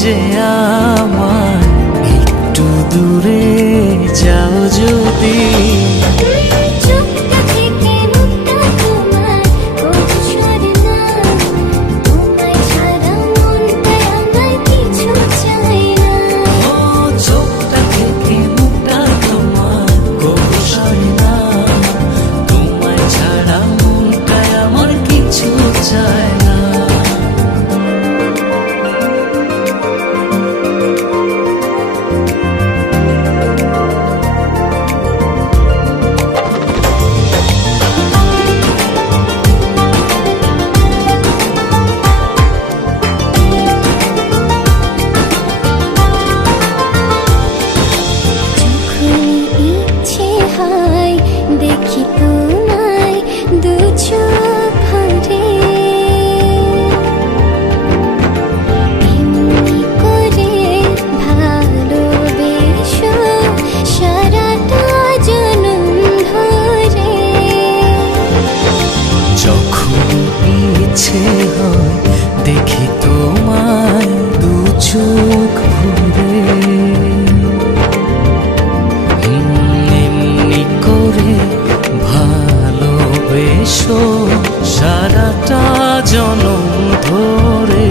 যে আমার একটু দূরে যাও যদি। দেখি তোমায় দু চোখ ভরে, এমনি করে ভালোবেসো সারাটা জনম ধরে। যখন ইচ্ছে হয় দেখি তোমায় দু চোখ ভরে, ভালোবেসো সারাটা জনম ধরে।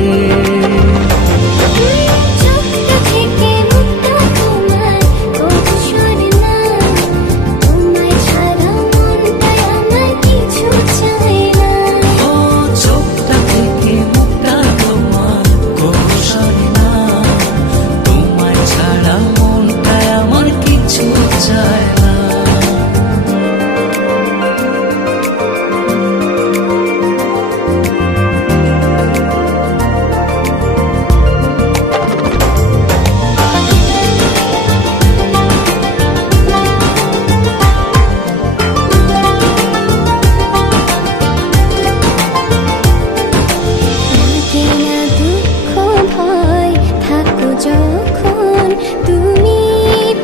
যখন তুমি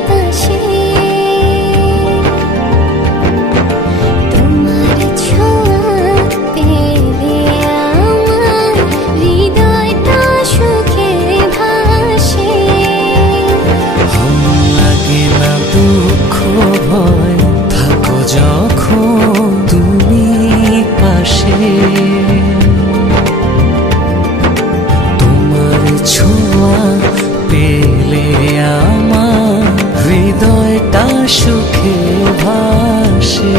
পাশে, তোমার ছোঁয়া পেলে আমার হৃদয়টা সুখে ভাসে। লাগে না দুঃখ ভয় থাকো যখন তুমি পাশে, তোমার ছোঁয়া পেলে আমার হৃদয়টা সুখে ভাসে।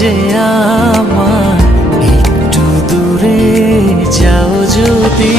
যে আমার একটু দূরে যাও যদি।